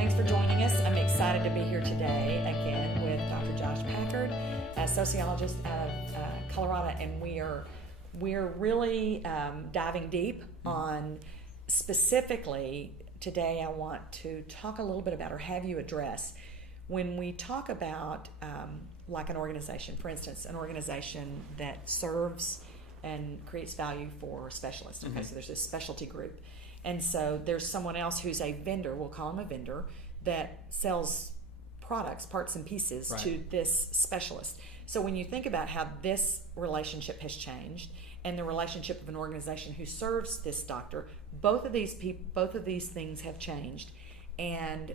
Thanks for joining us. I'm excited to be here today again with Dr. Josh Packard, a sociologist of Colorado, and we're really diving deep on specifically today. I want to talk a little bit about, or have you address, when we talk about like an organization, for instance, an organization that serves and creates value for specialists. Okay, so there's this specialty group. And so there's someone else who's a vendor, we'll call him a vendor, that sells products, parts and pieces to this specialist. So when you think about how this relationship has changed and the relationship of an organization who serves this doctor, both of these things have changed. And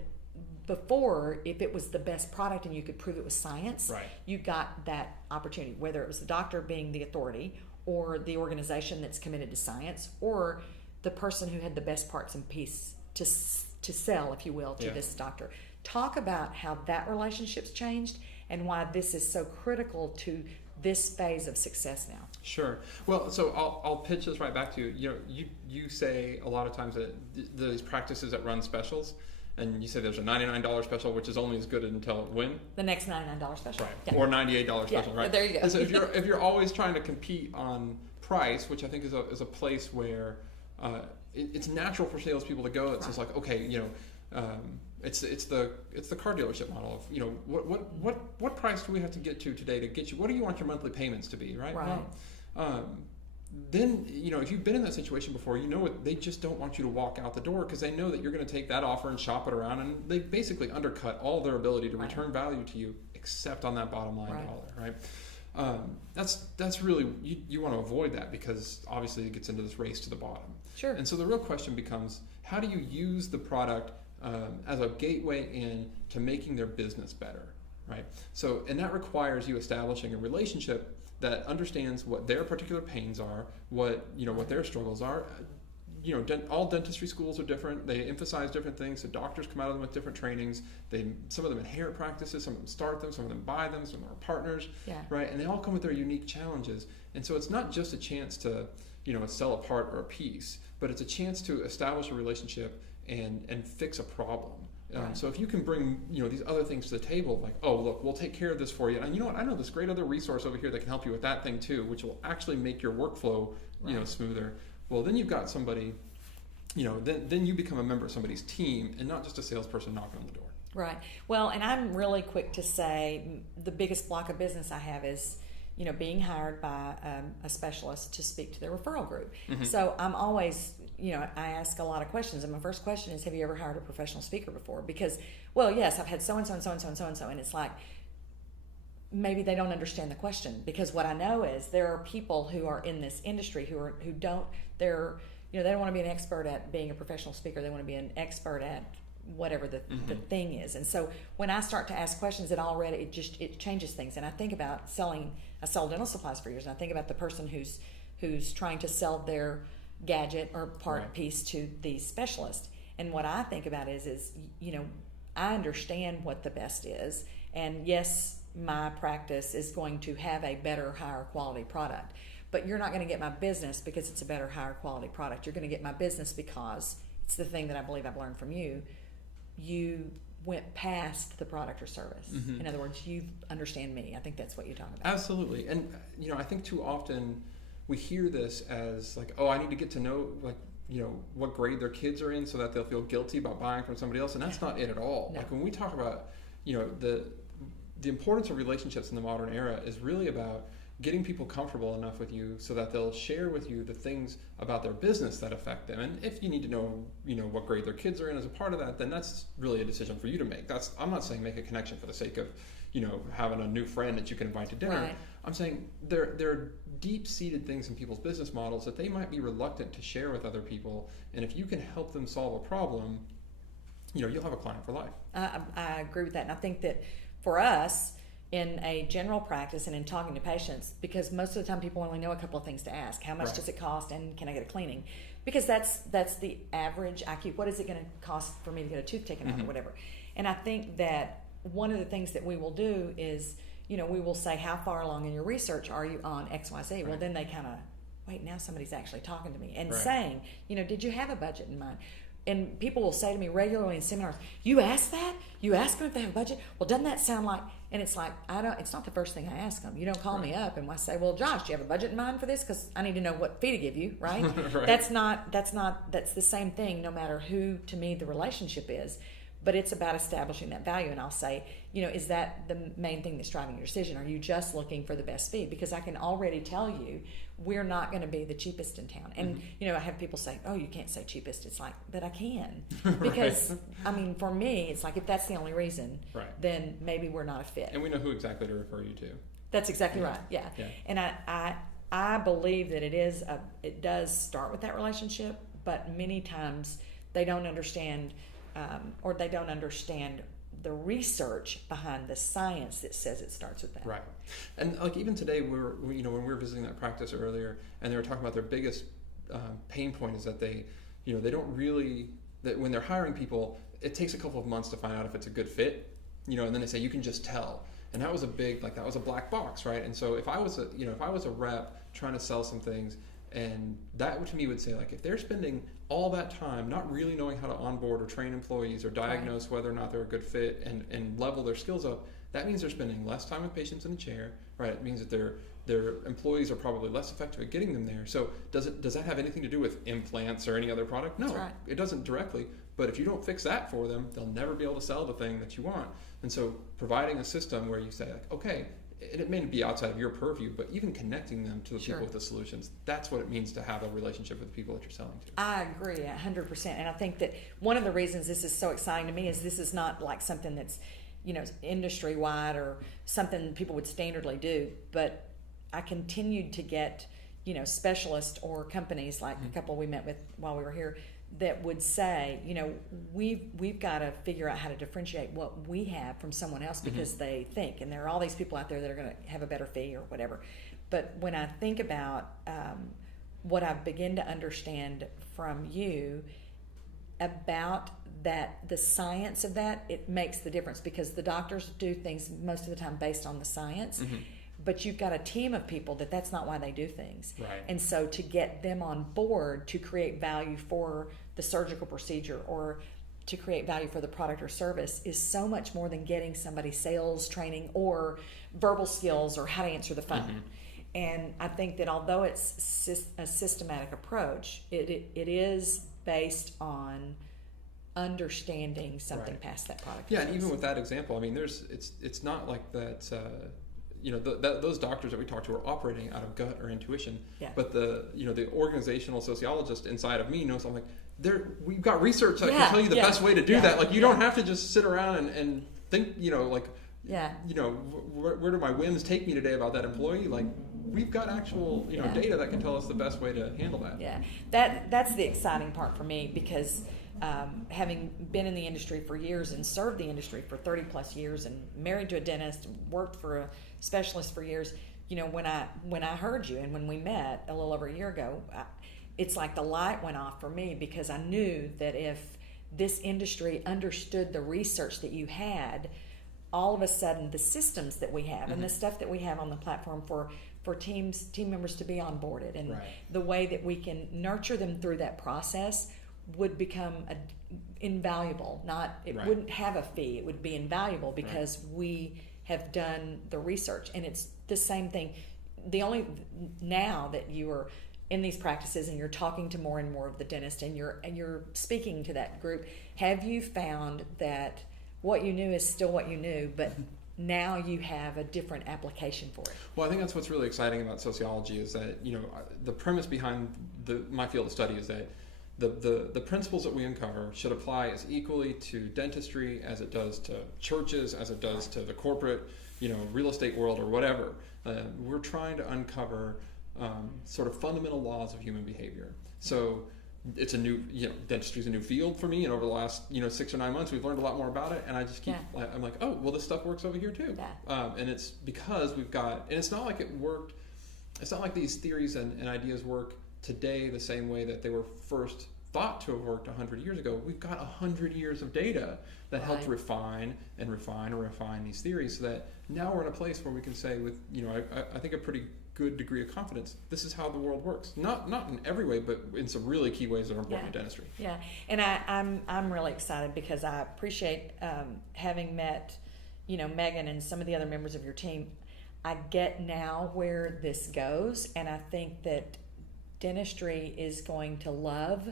before, if it was the best product and you could prove it was science, you got that opportunity, whether it was the doctor being the authority or the organization that's committed to science or the person who had the best parts and piece to sell, if you will, to this doctor. Talk about how that relationship's changed and why this is so critical to this phase of success now. Sure. Well, so I'll pitch this right back to you. You know, you say a lot of times that these practices that run specials, and you say there's a $99 special, which is only as good until when? The next $99 special. Right. Yeah. Or $98 special, right? There you go. And so if you're always trying to compete on price, which I think is a place where it's natural for salespeople to go. It's just like, okay, you know, it's the car dealership model of, you know, what price do we have to get to today to get you? What do you want your monthly payments to be, right? Well, then, you know, if you've been in that situation before, you know what, they just don't want you to walk out the door because they know that you're going to take that offer and shop it around, and they basically undercut all their ability to return value to you except on that bottom line dollar, right? That's really, you want to avoid that because obviously it gets into this race to the bottom. Sure. And so the real question becomes, how do you use the product as a gateway in to making their business better, right? So, and that requires you establishing a relationship that understands what their particular pains are, what their struggles are. You know, all dentistry schools are different. They emphasize different things. So doctors come out of them with different trainings. Some of them inherit practices, some of them start them, some of them buy them, some of them are partners, right? And they all come with their unique challenges. And so it's not just a chance to, you know, sell a part or a piece, but it's a chance to establish a relationship and fix a problem. So if you can bring, you know, these other things to the table, like, oh, look, we'll take care of this for you. And you know what? I know this great other resource over here that can help you with that thing too, which will actually make your workflow, you know, smoother. Well, then you've got somebody, you know, then you become a member of somebody's team and not just a salesperson knocking on the door. Right. Well, and I'm really quick to say the biggest block of business I have is, you know, being hired by a specialist to speak to their referral group. So I'm always, you know, I ask a lot of questions. And my first question is, have you ever hired a professional speaker before? Because, well, yes, I've had so-and-so and so-and-so and so-and-so. And it's like, maybe they don't understand the question, because what I know is there are people who are in this industry who don't want to be an expert at being a professional speaker. They want to be an expert at whatever the thing is. And so when I start to ask questions, it changes things. And I think about I sold dental supplies for years, and I think about the person who's trying to sell their gadget or part piece to the specialist. And what I think about is, you know, I understand what the best is, and yes, my practice is going to have a better, higher quality product. But you're not going to get my business because it's a better, higher quality product. You're going to get my business because it's the thing that I believe I've learned from you. You went past the product or service. In other words, you understand me. I think that's what you're talking about. Absolutely. And, you know, I think too often we hear this as like, oh, I need to get to know, like, you know, what grade their kids are in so that they'll feel guilty about buying from somebody else. And that's not it at all. No. Like when we talk about, you know, the importance of relationships in the modern era is really about getting people comfortable enough with you so that they'll share with you the things about their business that affect them. And if you need to know, you know, what grade their kids are in as a part of that, then that's really a decision for you to make. I'm not saying make a connection for the sake of, you know, having a new friend that you can invite to dinner. Right. I'm saying there are deep-seated things in people's business models that they might be reluctant to share with other people. And if you can help them solve a problem, you know, you'll have a client for life. I agree with that. And I think that for us, in a general practice and in talking to patients, because most of the time people only know a couple of things to ask. How much does it cost, and can I get a cleaning? Because that's the average IQ. What is it going to cost for me to get a tooth taken out or whatever? And I think that one of the things that we will do is, you know, we will say, how far along in your research are you on XYZ? Well, then they kind of, wait, now somebody's actually talking to me and saying, you know, did you have a budget in mind? and people will say to me regularly in seminars, "You ask that? You ask them if they have a budget? Well, doesn't that sound like?" And it's like, I don't. It's not the first thing I ask them. You don't call me up and I say, "Well, Josh, do you have a budget in mind for this? Because I need to know what fee to give you." Right? Right. That's the same thing. No matter who, to me, the relationship is. But it's about establishing that value. And I'll say, is that the main thing that's driving your decision? Are you just looking for the best fee? Because I can already tell you we're not going to be the cheapest in town. And, I have people say, "Oh, you can't say cheapest." It's like, but I can. Because, Right. For me, it's like if that's the only reason, Right. then maybe we're not a fit. And we know who exactly to refer you to. That's exactly right. Yeah. And I believe that it does start with that relationship, but many times they don't understand or they don't understand the research behind the science that says it starts with that. Right. And like even today, when we were visiting that practice earlier, and they were talking about their biggest pain point is that they don't really, that when they're hiring people, it takes a couple of months to find out if it's a good fit, and then they say you can just tell. And that was that was a black box, right? And so if I was a rep trying to sell some things, and that to me would say, like, if they're spending all that time not really knowing how to onboard or train employees or diagnose whether or not they're a good fit and level their skills up, that means they're spending less time with patients in a chair, right? It means that their employees are probably less effective at getting them there. So does that have anything to do with implants or any other product? No, It doesn't directly. But if you don't fix that for them, they'll never be able to sell the thing that you want. And so providing a system where you say, like, okay, it may be outside of your purview, but even connecting them to the people with the solutions, that's what it means to have a relationship with the people that you're selling to. I agree 100%. And I think that one of the reasons this is so exciting to me is this is not like something that's, industry-wide or something people would standardly do, but I continued to get, specialists or companies like a couple we met with while we were here that would say, we've got to figure out how to differentiate what we have from someone else because they think, and there are all these people out there that are going to have a better fee or whatever. But when I think about what I've begun to understand from you about that, the science of that, it makes the difference because the doctors do things most of the time based on the science. But you've got a team of people that's not why they do things. Right. And so to get them on board to create value for the surgical procedure or to create value for the product or service is so much more than getting somebody sales training or verbal skills or how to answer the phone. And I think that although it's a systematic approach, it is based on understanding something past that product. Yeah, and even with that example, I mean, it's not like that. Those doctors that we talked to are operating out of gut or intuition. Yeah. But the organizational sociologist inside of me knows I'm like, we've got research that can tell you the best way to do that. Like you don't have to just sit around and think, where do my whims take me today about that employee? Like we've got actual data that can tell us the best way to handle that. Yeah, that's the exciting part for me because having been in the industry for years and served the industry for 30 plus years and married to a dentist, worked for a specialist for years, when I heard you and when we met a little over a year ago, it's like the light went off for me because I knew that if this industry understood the research that you had, all of a sudden the systems that we have and the stuff that we have on the platform for team members to be onboarded and the way that we can nurture them through that process would become invaluable. Wouldn't have a fee. It would be invaluable because we have done the research. And it's the same thing. Now that you are in these practices and you're talking to more and more of the dentists and you're speaking to that group, have you found that what you knew is still what you knew, but now you have a different application for it? Well, I think that's what's really exciting about sociology is that, the premise behind my field of study is that the principles that we uncover should apply as equally to dentistry as it does to churches, as it does to the corporate, real estate world or whatever. We're trying to uncover sort of fundamental laws of human behavior. So it's a new, dentistry is a new field for me, and over the last 6 or 9 months we've learned a lot more about it, and I just keep I'm like, oh well, this stuff works over here too. And it's because we've got, and it's not like it worked, it's not like these theories and ideas work today the same way that they were first thought to have worked 100 years ago. We've got 100 years of data that helped refine these theories, so that now we're in a place where we can say with I think a pretty good degree of confidence, this is how the world works. Not in every way, but in some really key ways that are important in dentistry. Yeah, and I'm really excited because I appreciate having met, Megan and some of the other members of your team. I get now where this goes, and I think that dentistry is going to love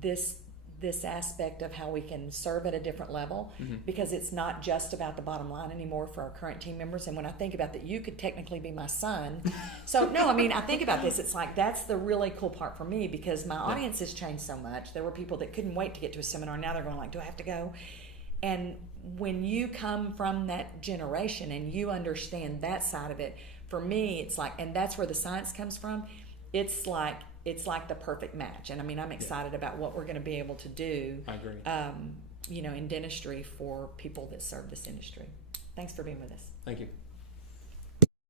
this aspect of how we can serve at a different level, because it's not just about the bottom line anymore for our current team members. And when I think about that, you could technically be my son. So no, I mean, I think about this, it's like that's the really cool part for me, because my audience has changed so much. There were people that couldn't wait to get to a seminar. Now they're going like, do I have to go? And when you come from that generation and you understand that side of it, for me, it's like, and that's where the science comes from. It's like the perfect match. And I mean, I'm excited about what we're going to be able to do. I agree. In dentistry for people that serve this industry. Thanks for being with us. Thank you.